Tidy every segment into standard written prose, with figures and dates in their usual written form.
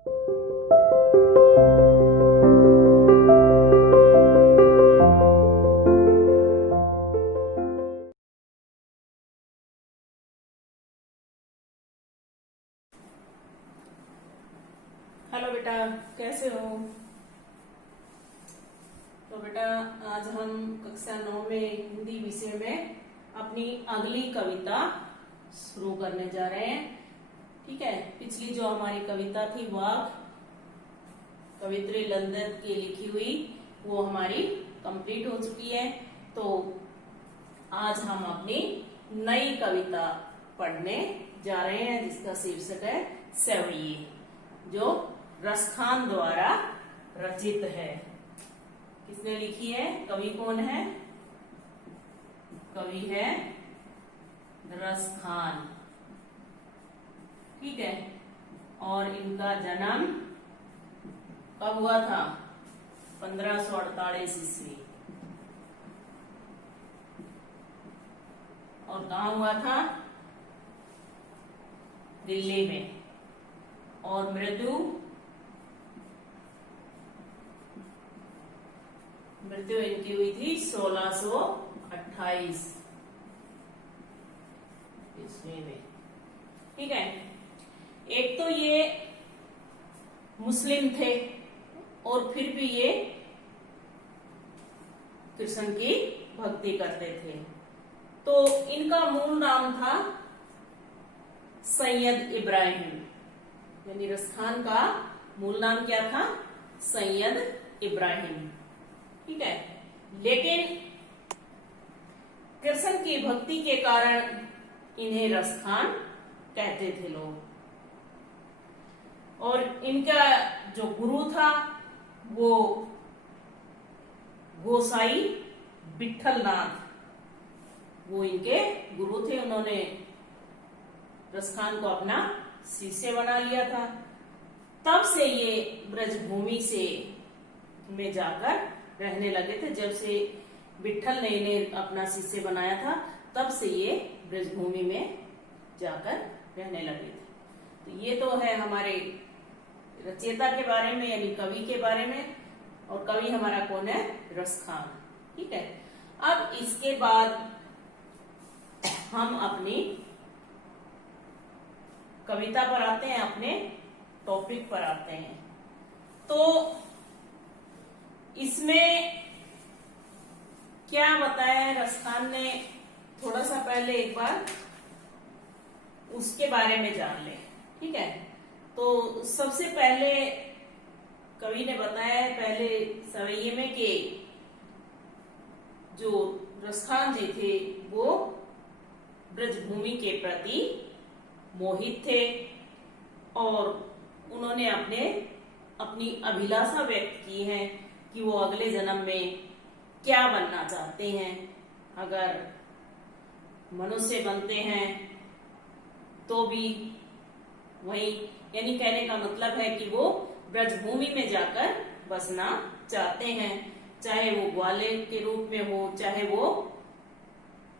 Hello बेटा, कैसे हो? तो बेटा, आज हम कक्षा 9 में हिंदी विषय में अपनी अगली कविता शुरू करने जा रहे हैं। ठीक है, पिछली जो हमारी कविता थी वाघ, कवित्री लंदन की लिखी हुई, वो हमारी कंप्लीट हो चुकी है। तो आज हम अपनी नई कविता पढ़ने जा रहे हैं, जिसका शीर्षक है सेवइये, जो रसखान द्वारा रचित है। किसने लिखी है? कवि कौन है? कवि है रसखान। ठीक है, और इनका जन्म कब हुआ था? 1548 ईस्वी। और कहाँ हुआ था? दिल्ली में। और मृत्यु इनकी हुई थी 1628 ईस्वी में। ठीक है, एक तो ये मुस्लिम थे और फिर भी ये कृष्ण की भक्ति करते थे। तो इनका मूल नाम था सैयद इब्राहिम, यानी रसखान का मूल नाम क्या था? सैयद इब्राहिम। ठीक है, लेकिन कृष्ण की भक्ति के कारण इन्हें रसखान कहते थे लोग। और इनका जो गुरु था वो गोसाई विठलनाथ, वो इनके गुरु थे। उन्होंने रसखान को अपना शिष्य बना लिया था। तब से ये ब्रजभूमि से में जाकर रहने लगे थे। जब से विठल ने इन्हें अपना शिष्य बनाया था, तब से ये ब्रजभूमि में जाकर रहने लगे थे। तो ये तो है हमारे रचयिता के बारे में, यानी कवि के बारे में। और कवि हमारा कौन है? रसखान। ठीक है, अब इसके बाद हम अपनी कविता पर आते हैं, अपने टॉपिक पर आते हैं। तो इसमें क्या बताया है रसखान ने, थोड़ा सा पहले एक बार उसके बारे में जान ले। ठीक है, तो सबसे पहले कवि ने बताया है पहले सवैये में कि जो रसखान जी थे वो ब्रजभूमि के प्रति मोहित थे और उन्होंने अपनी अभिलाषा व्यक्त की है कि वो अगले जन्म में क्या बनना चाहते हैं। अगर मनुष्य बनते हैं तो भी वही, यानी कहने का मतलब है कि वो ब्रजभूमि में जाकर बसना चाहते हैं, चाहे वो ग्वाले के रूप में हो, चाहे वो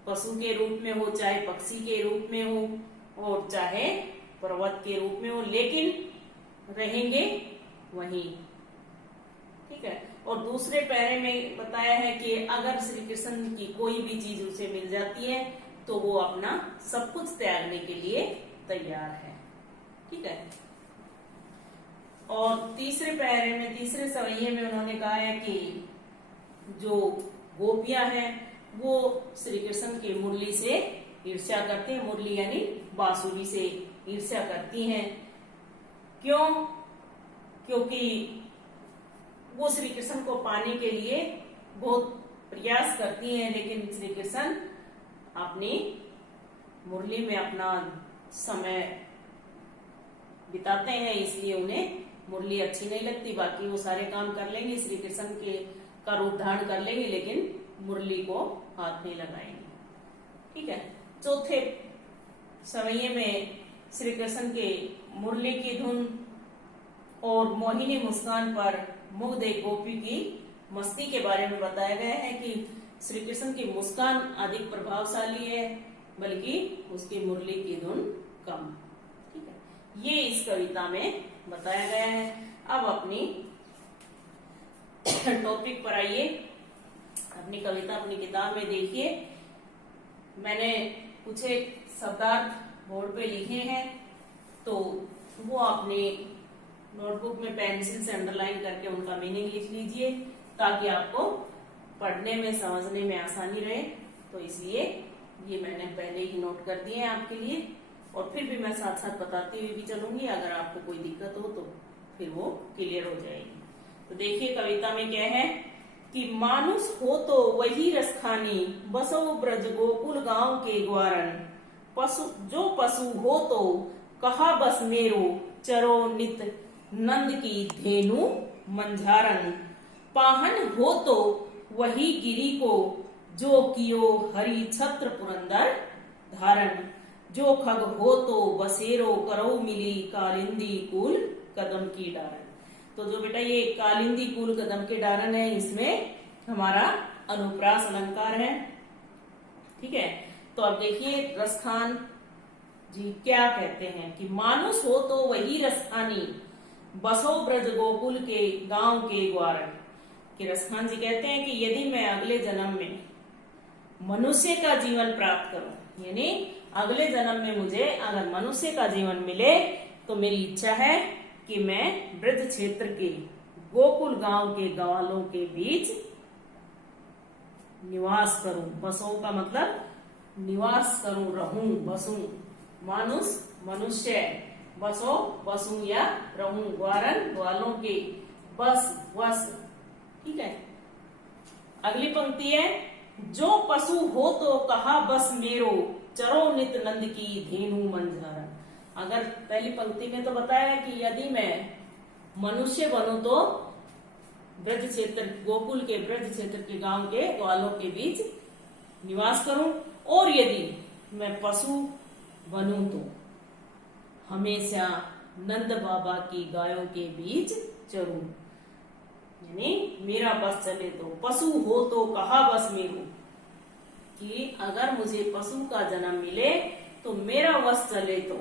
पशु के रूप में हो, चाहे पक्षी के रूप में हो और चाहे पर्वत के रूप में हो, लेकिन रहेंगे वहीं। ठीक है, और दूसरे पैरे में बताया है कि अगर श्री कृष्ण की कोई भी चीज उसे मिल जाती है तो वो अपना सब कुछ त्यागने के लिए तैयार है। ठीक है, और तीसरे पैरे में, तीसरे सवैये में उन्होंने कहा है कि जो गोपियां हैं वो श्री कृष्ण की मुरली से ईर्ष्या करते हैं। मुरली यानी बांसुरी से ईर्ष्या करती हैं। क्यों? क्योंकि वो श्री कृष्ण को पाने के लिए बहुत प्रयास करती हैं, लेकिन श्री कृष्ण अपनी मुरली में अपना समय बिताते हैं, इसलिए उन्हें मुरली अच्छी नहीं लगती। बाकी वो सारे काम कर लेंगे, श्री कृष्ण के का रूप धारण कर लेंगे, लेकिन मुरली को हाथ नहीं लगाएंगे। ठीक है, चौथे सवैये में श्री कृष्ण के मुरली की धुन और मोहिनी मुस्कान पर मुग्ध एक गोपी की मस्ती के बारे में बताया गया है कि श्री कृष्ण की मुस्कान अधिक प्रभावशाली है, बल्कि उसकी मुरली की धुन कम। ठीक है, ये इस कविता में बताया गया है। अब अपनी टॉपिक पर आइए, अपनी कविता अपनी किताब में देखिए। मैंने कुछ एक शब्दार्थ बोर्ड पे लिखे हैं, तो वो अपने नोटबुक में पेंसिल से अंडरलाइन करके उनका मीनिंग लिख लीजिए, ताकि आपको पढ़ने में समझने में आसानी रहे। तो इसलिए ये मैंने पहले ही नोट कर दिए हैं आपके लिए, और फिर भी मैं साथ साथ बताती हुई भी चलूंगी। अगर आपको कोई दिक्कत हो तो फिर वो क्लियर हो जाएगी। तो देखिए कविता में क्या है कि मानुष हो तो वही रसखानी, बसो ब्रज गोकुल गांव के ग्वारन। पशु जो पशु हो तो कहा बस मेरो, चरो नित नंद की धेनु मंझारन। पाहन हो तो वही गिरी को, जो कियो हरि छत्र पुरंदर धारण। जो खग हो तो बसेरो, करो मिली कालिंदी कुल कदम की डारन। तो जो बेटा ये कालिंदी कुल कदम के डारन है, इसमें हमारा अनुप्रास अलंकार है। ठीक है, तो अब देखिए रसखान जी क्या कहते हैं कि मानुष हो तो वही रसखानी, बसो ब्रज गोकुल के गांव के ग्वारन। कि रसखान जी कहते हैं कि यदि मैं अगले जन्म में मनुष्य का जीवन प्राप्त करूं, यानी अगले जन्म में मुझे अगर मनुष्य का जीवन मिले, तो मेरी इच्छा है कि मैं ब्रज क्षेत्र के गोकुल गांव के ग्वालों के बीच निवास करूं। बसों का मतलब निवास करूं, रहूं, बसूं। मानुष मनुष्य, बसो बसूं या रहूं, ग्वारन ग्वालों के, बस वस। ठीक है, अगली पंक्ति है जो पशु हो तो कहा बस मेरो, चरो नित नंद की धेनु मंझारन। अगर पहली पंक्ति में तो बताया कि यदि मैं मनुष्य बनूं तो ब्रज क्षेत्र गोकुल के ब्रज क्षेत्र के गांव के ग्वालों के बीच निवास करूं, और यदि मैं पशु बनूं तो हमेशा नंद बाबा की गायों के बीच चरूं। यानी मेरा बस चले तो, पशु हो तो कहा बस मेरो, कि अगर मुझे पशु का जन्म मिले तो मेरा वश चले तो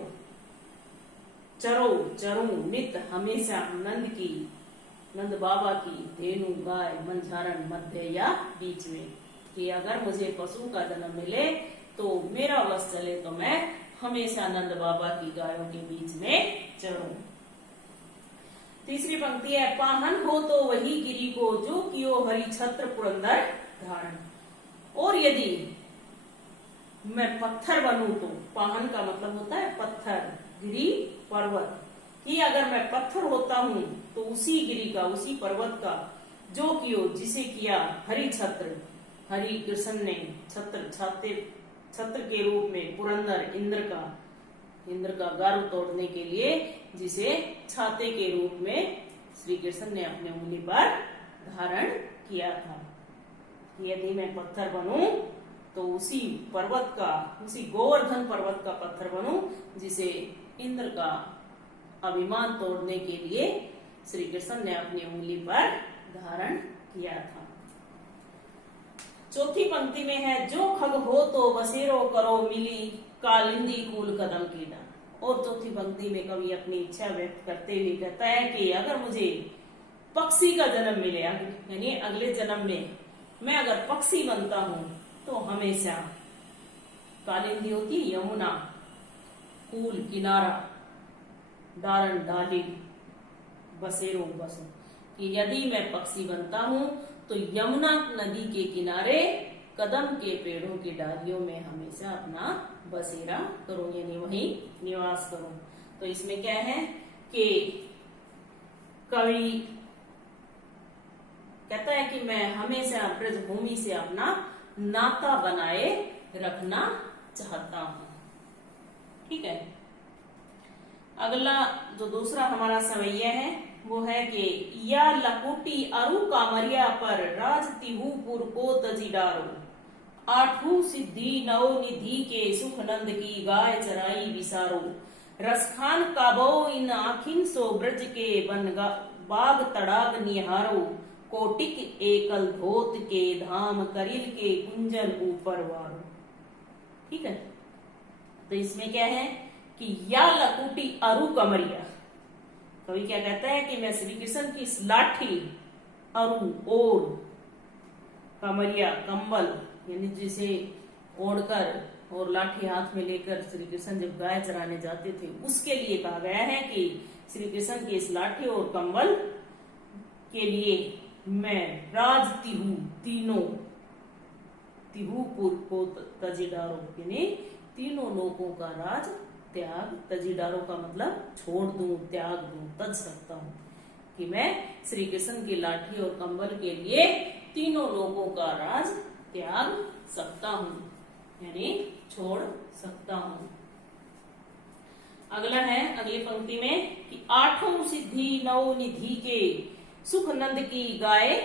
चरो चरूं नित हमेशा नंद बाबा की धेनु गाय मंझारण मध्य या बीच में। कि अगर मुझे पशु का जन्म मिले तो मेरा वश चले तो मैं हमेशा नंद बाबा की गायों के बीच में चरूं। तीसरी पंक्ति है पाहन हो तो वही गिरी को, जो कियो हरि छत्र पुरंदर धारण। और यदि मैं पत्थर बनूं तो, पाहन का मतलब होता है पत्थर, गिरी पर्वत, कि अगर मैं पत्थर होता हूं तो उसी गिरी का, उसी पर्वत का, जो कियो जिसे किया हरि छत्र, हरि कृष्ण ने छत्र के रूप में, पुरंदर इंद्र का गर्व तोड़ने के लिए जिसे छाते के रूप में श्री कृष्ण ने अपने उंगली पर धारण किया था। यदि मैं पत्थर बनूं तो उसी पर्वत का, उसी गोवर्धन पर्वत का पत्थर बनूं जिसे इंद्र का अभिमान तोड़ने के लिए श्री कृष्ण ने अपनी उंगली पर धारण किया था। चौथी पंक्ति में है जो खग हो तो बसेरो, करो मिली कालिंदी कुल कदम की डाल। और चौथी पंक्ति में कवि अपनी इच्छा व्यक्त करते हुए कहता है कि अगर मुझे पक्षी का जन्म मिले, यानी अगले जन्म में मैं अगर पक्षी बनता हूं तो हमेशा कालिंदी होती यमुना, कूल किनारा, डारण डाली, बसेरो बसो। कि यदि मैं पक्षी बनता हूं तो यमुना नदी के किनारे कदम के पेड़ों की डालियों में हमेशा अपना बसेरा करूं, यानी वहीं निवास करूं। तो इसमें क्या है कि कवि कहता है कि मैं हमेशा ब्रजभूमि से अपना नाता बनाए रखना चाहता हूं। ठीक है, अगला जो दूसरा हमारा सवैया है वो है कि या लकुटी अरु कामरिया पर राज तिहुपुर को तजी डारो, आठू सिद्धि नौ निधि के सुख नंद की गाय चराई विसारो। रसखान काबो इन आखिन सो ब्रज के बाग तड़ाग निहारो, कोटिक एकल धोत के धाम करिल के कुंजन ऊपर वारो। ठीक है, तो इसमें क्या है कि या लकुटी अरु कमरिया। कवि क्या कहता है कि मैं श्री कृष्ण की इस लाठी, अरु और, कमरिया कंबल, यानी जिसे ओढ़कर और लाठी हाथ में लेकर श्री कृष्ण जब गाय चराने जाते थे, उसके लिए कहा गया है कि श्री कृष्ण की इस लाठी और कंबल के लिए मैं राज तिहु, तीनों तिहु को तजी डारो, यानी तीनों लोगों का राज त्याग, तजी डारो का मतलब छोड़ दूं, त्याग दूं, तज सकता हूं, कि मैं श्री कृष्ण की लाठी और कंबल के लिए तीनों लोगों का राज त्याग सकता हूं, यानी छोड़ सकता हूं। अगला है अगली पंक्ति में कि आठों सिद्धि नौ निधि के सुख नंद की गाय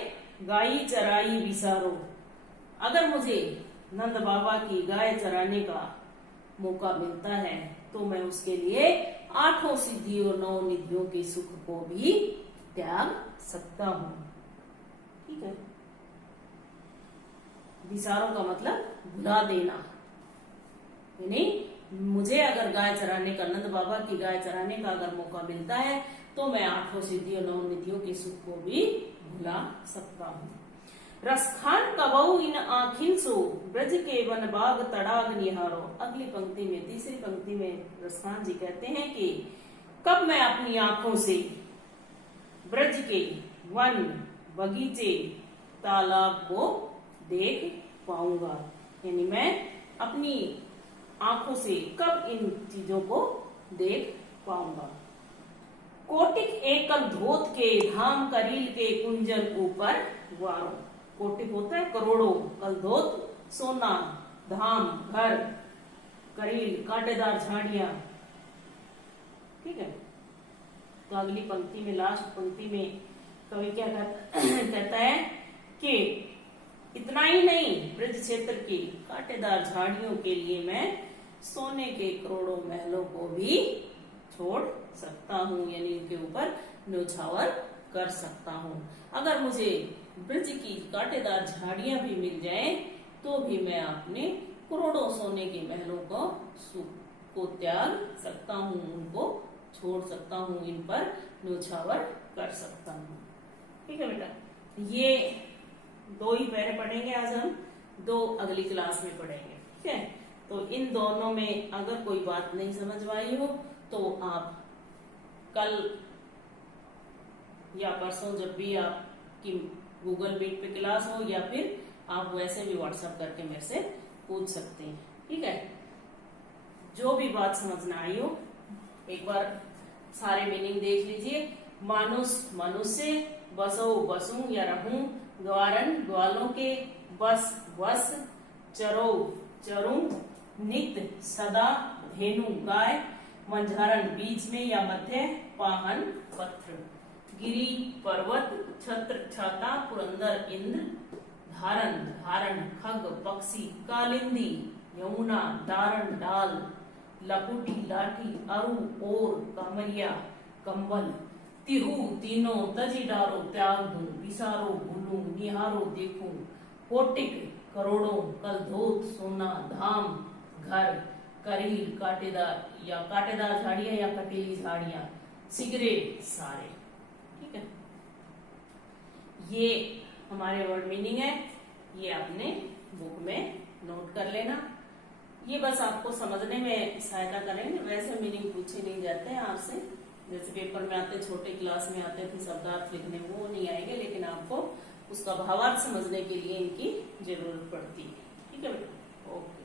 गाई चराई विसारो। अगर मुझे नंद बाबा की गाय चराने का मौका मिलता है तो मैं उसके लिए आठों सिद्धि और नौ निधियों के सुख को भी त्याग सकता हूं। ठीक है, विसारों का मतलब भुला देना, यानी मुझे अगर गाय चराने का, नंद बाबा की गाय चराने का अगर मौका मिलता है तो मैं आठों सिद्धि और नौ निधियों के सुख को भी भुला सकता हूँ। रसखान कबऊ इन आखिन सो ब्रज के वन बाग तड़ाग निहारो। अगली पंक्ति में, तीसरी पंक्ति में रसखान जी कहते हैं कि कब मैं अपनी आंखों से ब्रज के वन, बगीचे, तालाब को देख पाऊंगा, यानी मैं अपनी आंखों से कब इन चीजों को देख पाऊंगा। कोटिक एकल धोत के धाम करील के कुंजन ऊपर वारो। कोटिक होता है करोड़ों, कल धोत सोना, धाम घर, करील कांटेदार झाड़ियां। ठीक है, तो अगली पंक्ति में, लास्ट पंक्ति में कवि क्या कहता है कि इतना ही नहीं, ब्रज क्षेत्र की कांटेदार झाड़ियों के लिए मैं सोने के करोड़ों महलों को भी छोड़ सकता हूँ, यानी इनके ऊपर न्यौछावर कर सकता हूँ। अगर मुझे ब्रज की कांटेदार झाड़ियां भी मिल जाएं तो भी मैं अपने करोड़ों सोने के महलों को त्याग सकता हूँ, उनको छोड़ सकता हूँ, इन पर न्यौछावर कर सकता हूँ। ठीक है बेटा, ये दो ही पैरे पढ़ेंगे आज हम, दो अगली क्लास में पढ़ेंगे। ठीक है, तो इन दोनों में अगर कोई बात नहीं समझ में आई हो तो आप कल या परसों जब भी आपकी गूगल मीट पे क्लास हो या फिर आप वैसे भी व्हाट्सएप करके मेरे से पूछ सकते हैं। ठीक है, जो भी बात समझ ना आई हो एक बार सारे मीनिंग देख लीजिए। मानुष मनुष्य, बसो बसूं या रहूं, ग्वारन ग्वालों के, बस वस, चरो चरूं, नित्य सदा, धेनु गाय, मंझारण बीच में या मध्य, पाहन पत्र, गिरी पर्वत, छत्र छाता, पुरंदर इंद्र, धारण धारण, खग पक्षी, कालिंदी यमुना, दारण डाल, लकुटी लाठी, अरु और, कमरिया कंबल, तिहु तीनों, तजी डारो त्याग दूं, विसारो भूलूं, निहारो देखूं, कोटिक करोड़ों, कल धोत सोना, धाम घर, करील कांटेदार या कांटेदार झाड़ियां या कटीली झाड़ियां, सिगरेट सारे। ठीक है, ये हमारे वर्ड मीनिंग है, ये आपने बुक में नोट कर लेना। ये बस आपको समझने में सहायता करेंगे, वैसे मीनिंग पूछे नहीं जाते हैं आपसे, जैसे पेपर में आते, छोटे क्लास में आते थे शब्दार्थ लिखने, वो नहीं आएंगे, लेकिन आपको उसका भावार्थ समझने के लिए इनकी जरूरत पड़ती है। ठीक है बेटा, ओके।